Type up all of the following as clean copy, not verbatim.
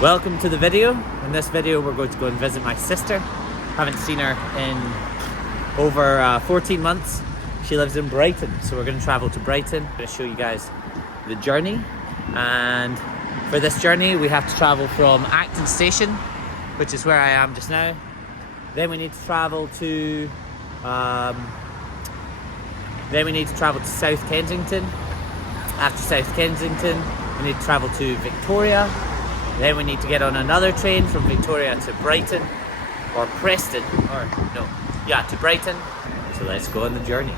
Welcome to the video. In this video we're going to go and visit my sister. Haven't seen her in over 14 months. She lives in Brighton, so we're going to travel to Brighton. I'm going to show you guys the journey, and for this journey we have to travel from Acton station, which is where I am just now. Then we need to travel to South Kensington. After South Kensington we need to travel to Victoria. Then we need to get on another train from Victoria to Brighton, or Preston, to Brighton. So let's go on the journey.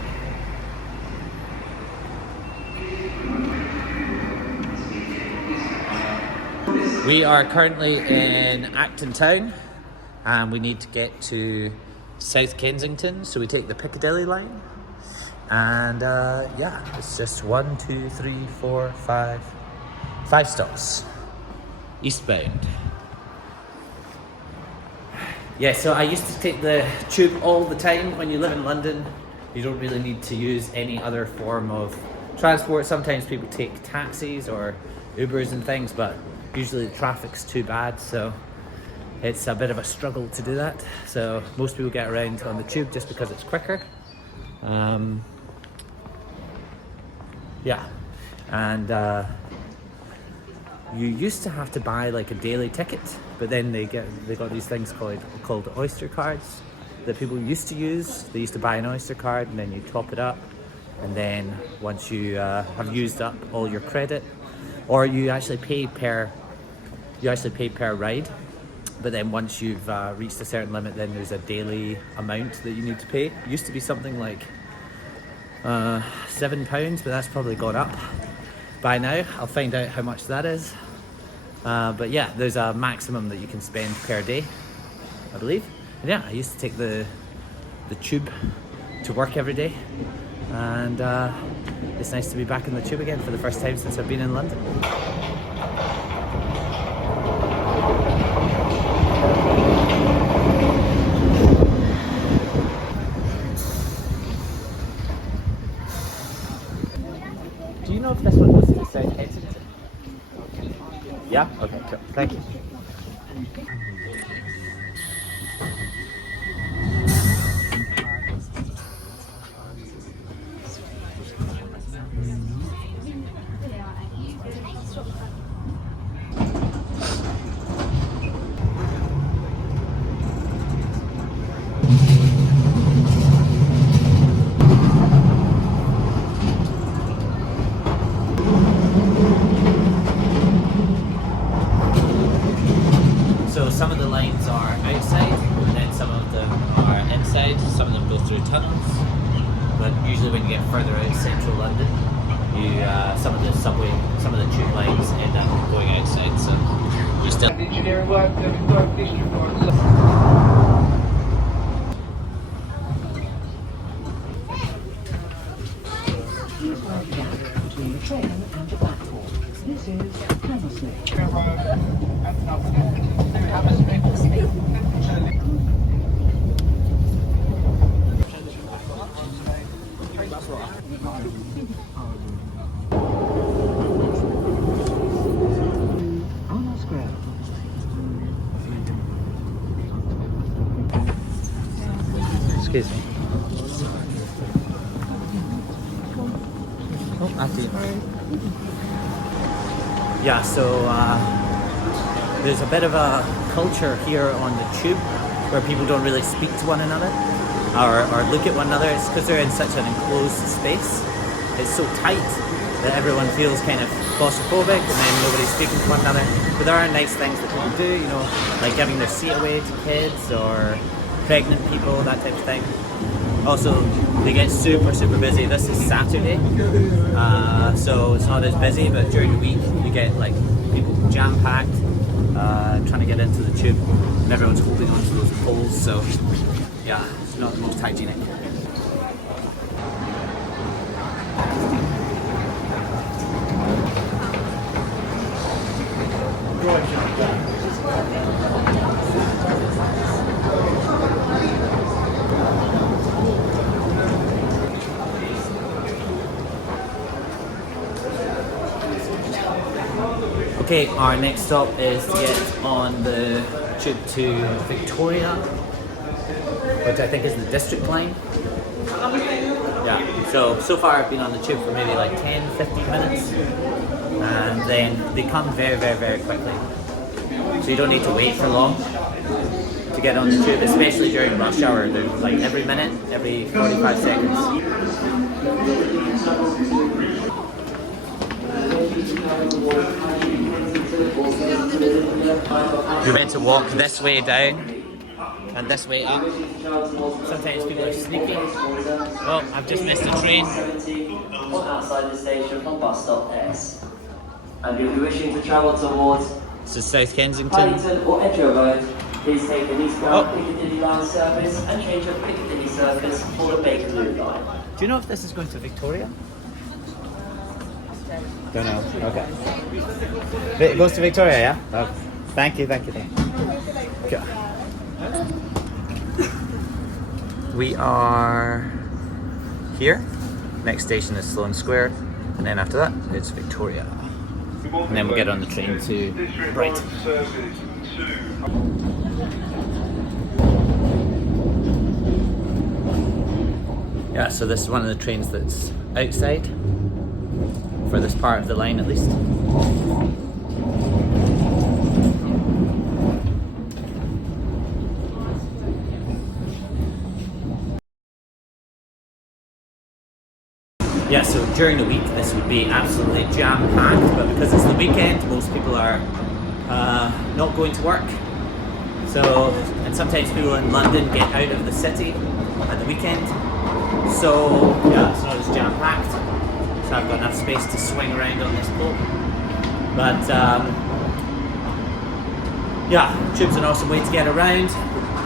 We are currently in Acton town, and we need to get to South Kensington, so we take the Piccadilly line. And it's just 1, 2, 3, 4, 5 stops. Eastbound. Yeah, so I used to take the tube all the time. When you live in London, you don't really need to use any other form of transport. Sometimes people take taxis or Ubers and things, but usually the traffic's too bad, so it's a bit of a struggle to do that. So most people get around on the tube just because it's quicker. You used to have to buy like a daily ticket, but then they got these things called Oyster cards that people used to use. They used to buy an Oyster card and then you top it up, and then once you have used up all your credit, or you actually pay per ride, but then once you've reached a certain limit, then there's a daily amount that you need to pay. It used to be something like £7, but that's probably gone up by now. I'll find out how much that is. But yeah, there's a maximum that you can spend per day, I believe. And yeah, I used to take the tube to work every day, and it's nice to be back in the tube again for the first time since I've been in London. Do you know if this one goes to South Kensington? Yeah? Okay, cool. Thank you. So some of the lines are outside, and then some of them are inside. Some of them go through tunnels, but usually when you get further out central London, some of the tube lines end up going outside. So you still. Engineering work, district between the train and the platform. This is Excuse me. Oh, after you. Yeah, so there's a bit of a culture here on the tube where people don't really speak to one another or look at one another. It's because they're in such an enclosed space. It's so tight that everyone feels kind of claustrophobic, and then nobody's speaking to one another. But there are nice things that people do, like giving their seat away to kids or pregnant people, that type of thing. Also, they get super busy. This is Saturday, so it's not as busy, but during the week you get like people jam-packed trying to get into the tube, and everyone's holding onto those poles, so yeah, it's not the most hygienic. Okay, our next stop is to get on the tube to Victoria, which I think is the district line. Yeah, so far I've been on the tube for maybe like 10-15 minutes, and then they come very quickly. So you don't need to wait for long to get on the tube, especially during rush hour. They're like every minute, every 45 seconds. You're meant to walk this way down and this way up. Sometimes people are sneaky. Oh, I've just missed a train. Outside the station from bus stop S. And if you're wishing to travel towards This is South Kensington. Brighton or Edgware Road, please take the eastbound Piccadilly line service and change your Piccadilly service for the Bakerloo line. Do you know if this is going to Victoria? Don't know. Okay. It goes to Victoria, yeah? Oh, thank you. Okay. We are here. Next station is Sloane Square, and then after that it's Victoria. And then we'll get on the train to Brighton. Yeah, so this is one of the trains that's outside, for this part of the line at least. Yeah, so during the week this would be absolutely jam-packed, but because it's the weekend, most people are not going to work. So, and sometimes people in London get out of the city at the weekend. So, yeah, it's not as jam-packed. So I've got enough space to swing around on this boat. But, yeah, tube's an awesome way to get around.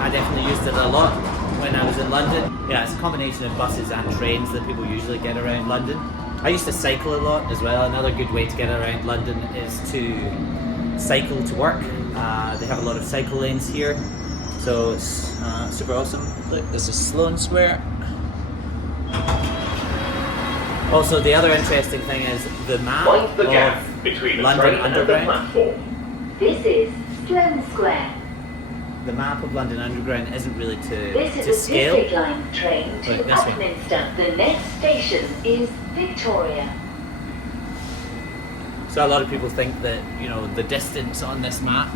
I definitely used it a lot when I was in London. Yeah, it's a combination of buses and trains that people usually get around London. I used to cycle a lot as well. Another good way to get around London is to cycle to work. They have a lot of cycle lanes here, so it's super awesome. Look, this is Sloane Square. Also, the other interesting thing is the map of London Underground. This is Sloane Square. The map of London Underground isn't really to This is a scale. District Line train to Acton. The next station is Victoria. So a lot of people think that, you know, the distance on this map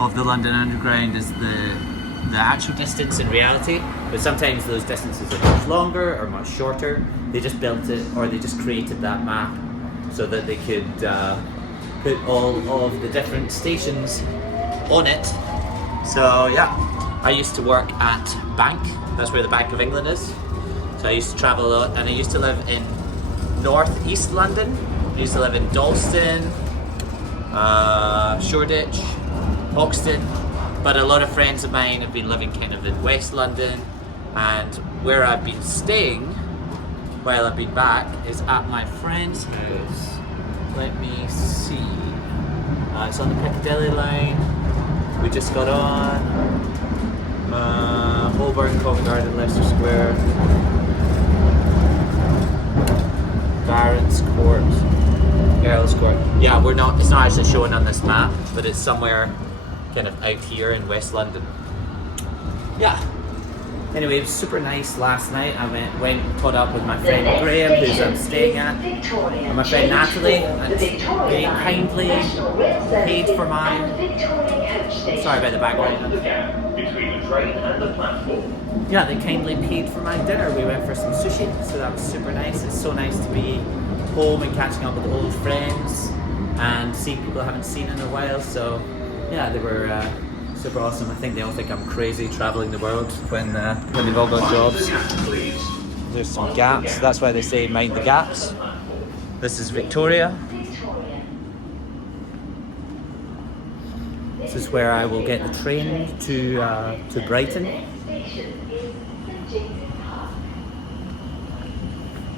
of the London Underground is the actual distance in reality, but sometimes those distances are much longer or much shorter. They just built it, or they just created that map so that they could put all of the different stations on it. So yeah, I used to work at Bank. That's where the Bank of England is. So I used to travel a lot, and I used to live in northeast London. I used to live in Dalston, Shoreditch, Hoxton, but a lot of friends of mine have been living kind of in West London, and where I've been staying while I've been back is at my friend's house. Let me see. It's on the Piccadilly line. We just got on. Holborn, Covent Garden, Leicester Square, Barons Court, Earls Court. Yeah, it's not actually showing on this map, but it's somewhere kind of out here in West London. Yeah. Anyway, it was super nice last night. I went and caught up with my friend Graham, who's I'm staying at, and my friend Natalie, and they kindly paid for my... Sorry about the background. Yeah, they kindly paid for my dinner. We went for some sushi, so that was super nice. It's so nice to be home and catching up with old friends and seeing people I haven't seen in a while. So yeah, they were super awesome. I think they all think I'm crazy traveling the world when they've all got jobs. There's some gaps. That's why they say mind the gaps. This is Victoria. This is where I will get the train to Brighton.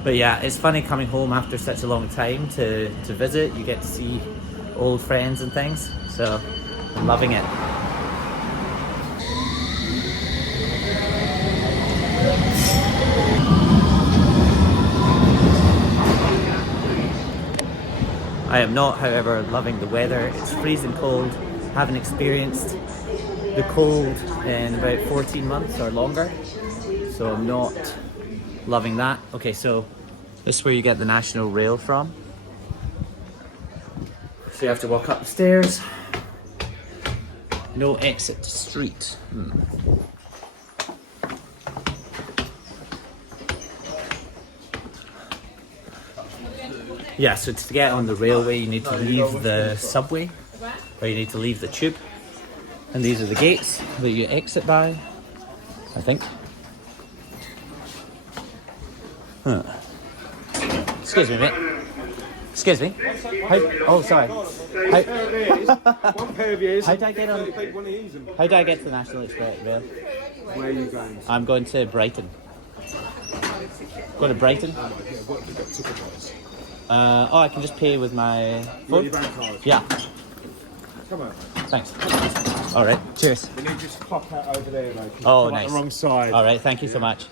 But yeah, it's funny coming home after such a long time to visit. You get to see old friends and things, so I'm loving it. I am not, however, loving the weather. It's freezing cold. Haven't experienced the cold in about 14 months or longer, so I'm not loving that. Okay, so this is where you get the National Rail from. So you have to walk up the stairs. No exit to street. Yeah, so to get on the railway, you need to leave the subway, or you need to leave the tube. And these are the gates that you exit by, I think. Huh. Excuse me, mate. Excuse me. Oh, sorry. One pair of ears. How do I get on? How do I get to the National Express Rail? Where are you going? I'm going to Brighton. Go to Brighton? Oh, I can just pay with my phone? Your bank card. Yeah. Come on. Thanks. All right. Cheers. You need to just pop out over there, though. Oh, Come out nice. the wrong side. All right. Thank you so much.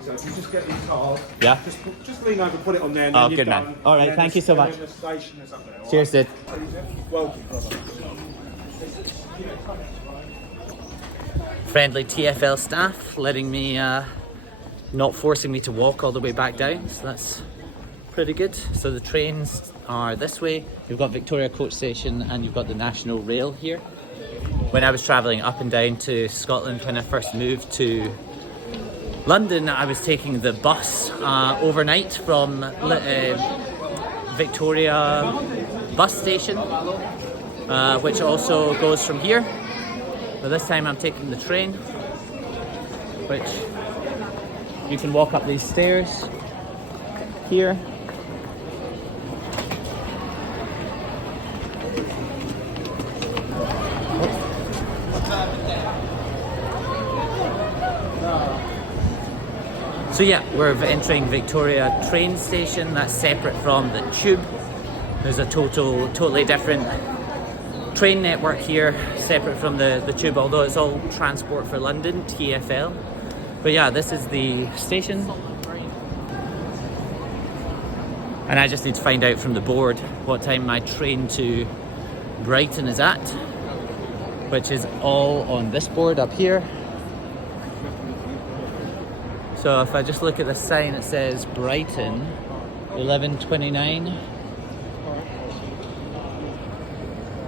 So if you just get your card, Yeah. just lean over, put it on there, and Oh, then you're good man. done. All right, And then thank you so much. The station is up there. all Cheers, dude. right? Welcome, brother. Friendly TfL staff letting me, not forcing me to walk all the way back down, so that's pretty good. So the trains are this way. You've got Victoria Coach Station and you've got the National Rail here. When I was travelling up and down to Scotland when I first moved to London, I was taking the bus overnight from Victoria bus station, which also goes from here. But this time I'm taking the train, which you can walk up these stairs here. So yeah, we're entering Victoria train station. That's separate from the tube. There's a totally different train network here, separate from the tube, although it's all Transport for London, TfL. But yeah, this is the station. And I just need to find out from the board what time my train to Brighton is at, which is all on this board up here. So if I just look at the sign, it says Brighton, 11:29.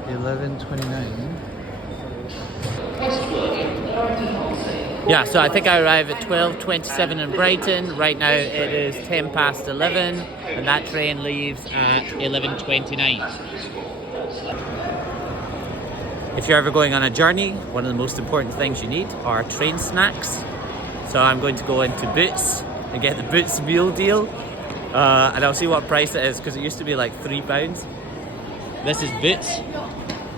11:29. Yeah, so I think I arrive at 12:27 in Brighton. Right now it is 10 past 11, and that train leaves at 11:29. If you're ever going on a journey, one of the most important things you need are train snacks. So I'm going to go into Boots and get the Boots meal deal. And I'll see what price it is, because it used to be like £3. This is Boots.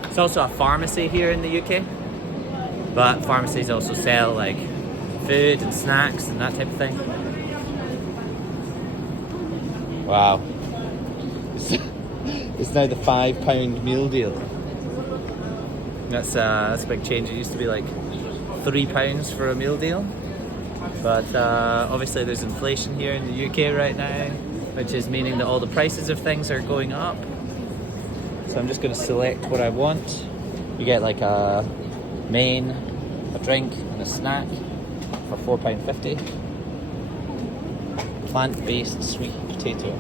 It's also a pharmacy here in the UK. But pharmacies also sell like food and snacks and that type of thing. Wow. It's now the £5 meal deal. That's a big change. It used to be like £3 for a meal deal. But obviously there's inflation here in the UK right now, which is meaning that all the prices of things are going up. So I'm just going to select what I want. You get like a main, a drink and a snack for £4.50. Plant-based sweet potato.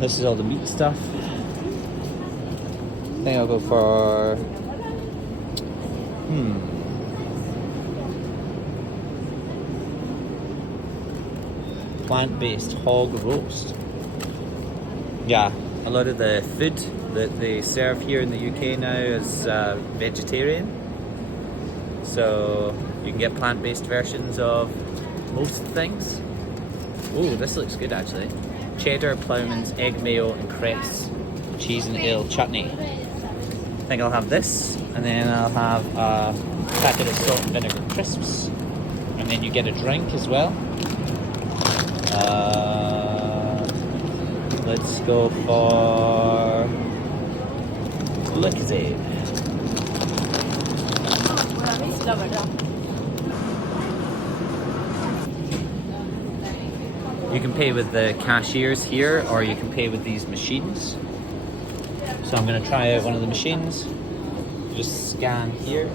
This is all the meat stuff. I think I'll go for plant-based hog roast. Yeah, a lot of the food that they serve here in the UK now is vegetarian. So you can get plant-based versions of most things. Ooh, this looks good actually. Cheddar, ploughman's, egg mayo and cress, cheese and ale chutney. I think I'll have this, and then I'll have a packet of salt and vinegar crisps, and then you get a drink as well. Let's go for Lucozade. You can pay with the cashiers here, or you can pay with these machines. So I'm going to try out one of the machines. Just scan here.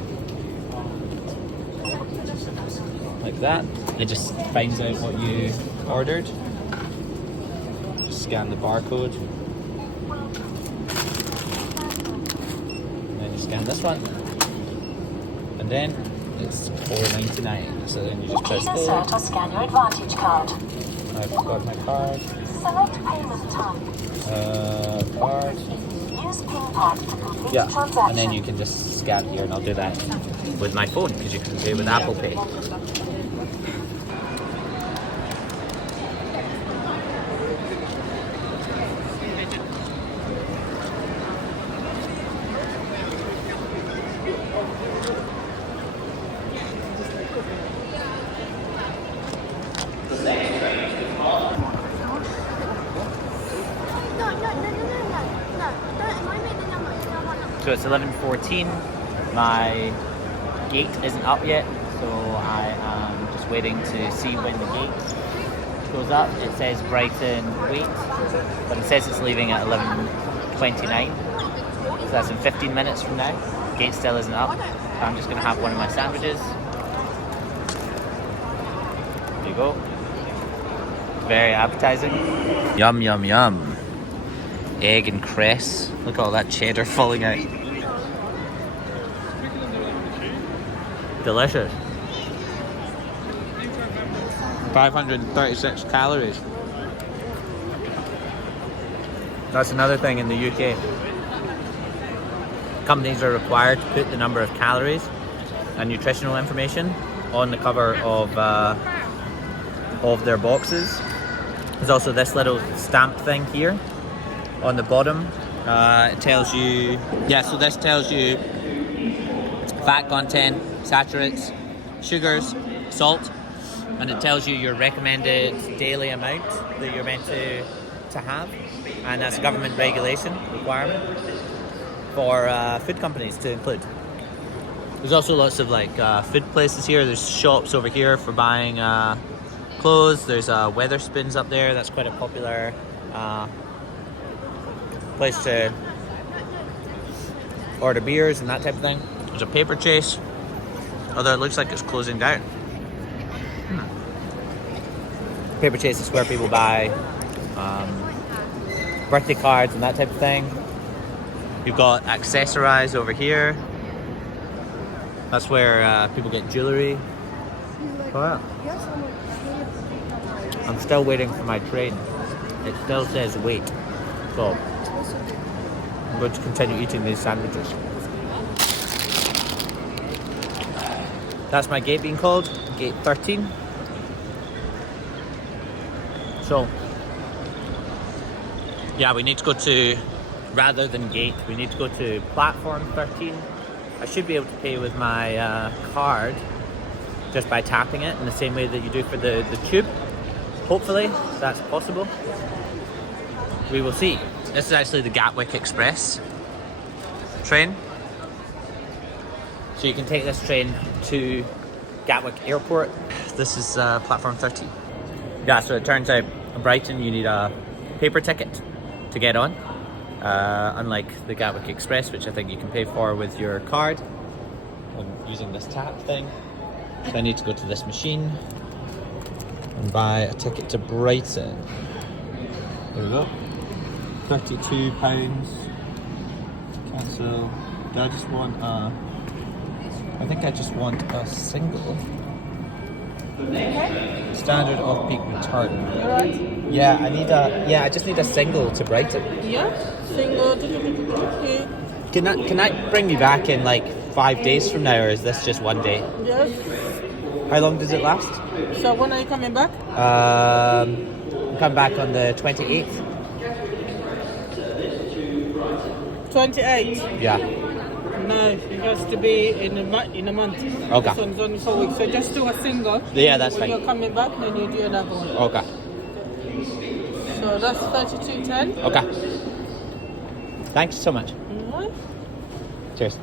Like that. It just finds out what you ordered. Just scan the barcode. And then you scan this one. And then it's $4.99. So then you just press Please insert or scan your Advantage card. I've got my card. Select payment type. Card. Use PIN pad to complete Yeah, transaction. and then you can just scan here, and I'll do that with my phone because you can pay with Apple Pay. So it's 11:14. My gate isn't up yet, so I am just waiting to see when the gate goes up. It says Brighton wait, but it says it's leaving at 11:29. So that's in 15 minutes from now. Gate still isn't up. I'm just gonna have one of my sandwiches. There you go. Very appetizing. Yum, yum, yum. Egg and cress. Look at all that cheddar falling out. Delicious. 536 calories. That's another thing in the UK. Companies are required to put the number of calories and nutritional information on the cover of their boxes. There's also this little stamp thing here on the bottom. It tells you, so this tells you fat content, saturates, sugars, salt, and it tells you your recommended daily amount that you're meant to have, and that's a government regulation requirement for food companies to include. There's also lots of food places here. There's shops over here for buying clothes. There's Weatherspoons up there. That's quite a popular place to order beers and that type of thing. There's a paper chase, although it looks like it's closing down. Paper chase is where people buy birthday cards and that type of thing. You've got Accessorize over here. That's where people get jewellery. Oh, yeah. I'm still waiting for my train. It still says wait. So I'm going to continue eating these sandwiches. That's my gate being called, gate 13. So, yeah, we need to go to, rather than gate, we need to go to platform 13. I should be able to pay with my card just by tapping it in the same way that you do for the tube. Hopefully, that's possible. We will see. This is actually the Gatwick Express train. So you can take this train to Gatwick Airport. This is platform 13. Yeah, so it turns out in Brighton you need a paper ticket to get on. Unlike the Gatwick Express, which I think you can pay for with your card. I'm using this tap thing. So I need to go to this machine and buy a ticket to Brighton. There we go. £32. Cancel. Do I just want I think I just want a single. Standard off-peak return. Right. Yeah, I just need a single to Brighton. Yeah, single. Can I bring me back in 5 days from now, or is this just one day? Yes. How long does it last? So when are you coming back? I'm coming back on the 28th. 28. Yeah. No, it has to be in a month. Okay. This one's only 4 weeks. So just do a single. Yeah, that's when fine. you're coming back, then you do another one. Okay. So that's 32.10. Okay. Thanks so much. Alright. Cheers.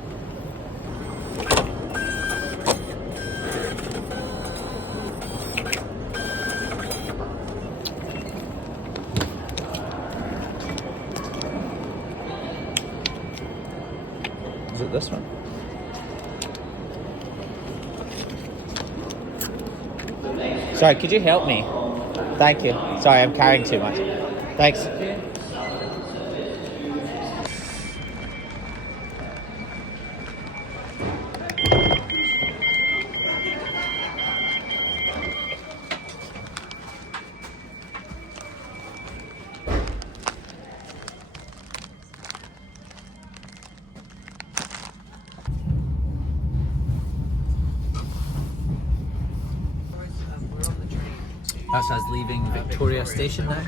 Is it this one? Sorry, could you help me? Thank you. Sorry, I'm carrying too much. Thanks. That's us leaving Victoria Station now.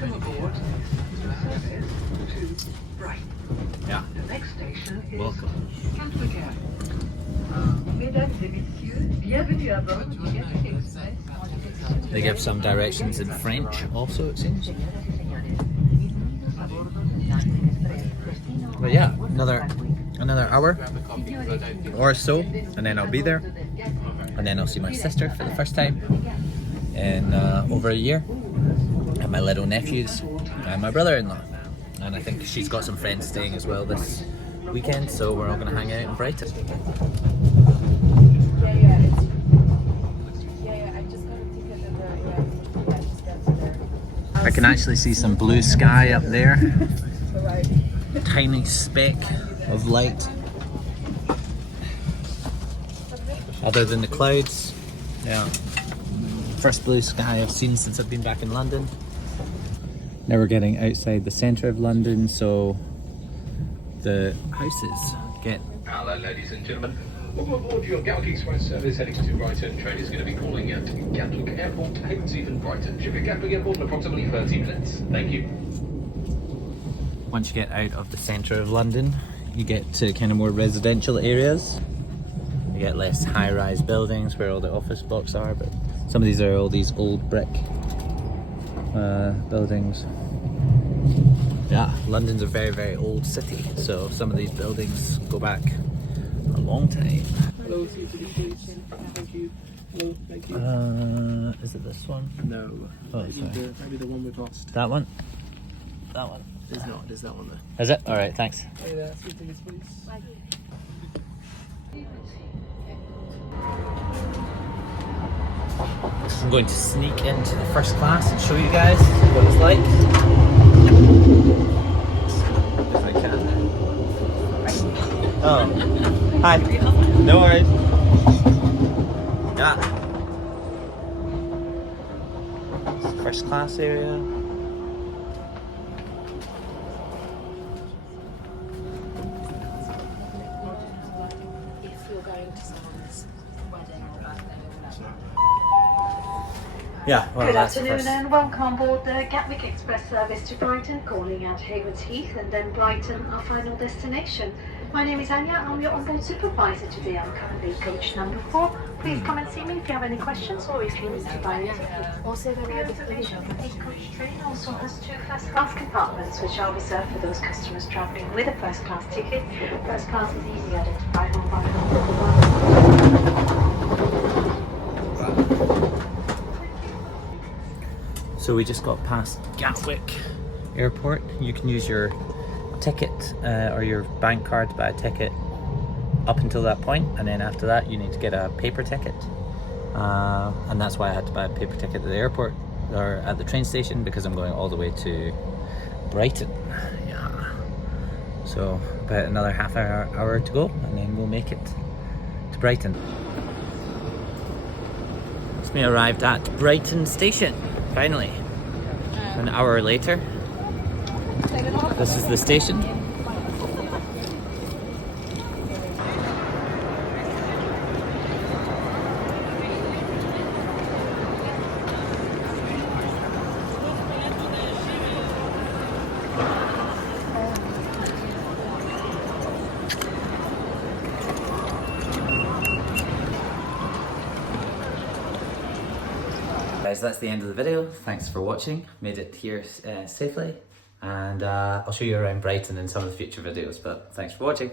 Yeah. Welcome. They give some directions in French also, it seems. But yeah, another hour or so, and then I'll be there. And then I'll see my sister for the first time in over a year, and my little nephews and my brother-in-law, and I think she's got some friends staying as well this weekend, so we're all going to hang out in Brighton. I can actually see some blue sky up there, tiny speck of light other than the clouds. Yeah. First blue sky I've seen since I've been back in London. Now we're getting outside the centre of London, so the houses get... Hello ladies and gentlemen. Welcome aboard your Gatwick Express service heading to Brighton. Train is going to be calling at Gatwick Airport, Kensington, Brighton. Should be at Gatwick Airport in approximately 30 minutes. Thank you. Once you get out of the centre of London, you get to kind of more residential areas. You get less high-rise buildings where all the office blocks are, but some of these are all these old brick buildings. Yeah, London's a very, very old city, so some of these buildings go back a long time. Hello, thank you. Hello, thank you. Is it this one? No. Oh, sorry. Maybe the one we've lost. That one? That one? There's not. There's that one there. Is it? Alright, thanks. Hey there, sweet tickets, please. I'm going to sneak into the first class and show you guys what it's like. If I can. Oh, hi. No worries. Yeah. It's the first class area. If you're going to someone's wedding or birthday or whatever. Yeah, well, Good that's the afternoon first. and welcome on board the Gatwick Express service to Brighton, calling at Haywards Heath and then Brighton, our final destination. My name is Anya, I'm your onboard supervisor today. I'm currently coach number 4. Please come and see me if you have any questions or if you need to buy a ticket. Also, For very your good information, information. the coach train also has 2 first-class compartments which are reserved for those customers travelling with a first-class ticket. First class is easily identifiable by the So we just got past Gatwick Airport. You can use your ticket or your bank card to buy a ticket up until that point, and then after that you need to get a paper ticket. And that's why I had to buy a paper ticket at the airport or at the train station, because I'm going all the way to Brighton. Yeah. So about another half hour to go, and then we'll make it to Brighton. It's me arrived at Brighton station, finally. An hour later. This is the station. Guys, that's the end of the video. Thanks for watching. Made it here safely, and I'll show you around Brighton in some of the future videos, but thanks for watching.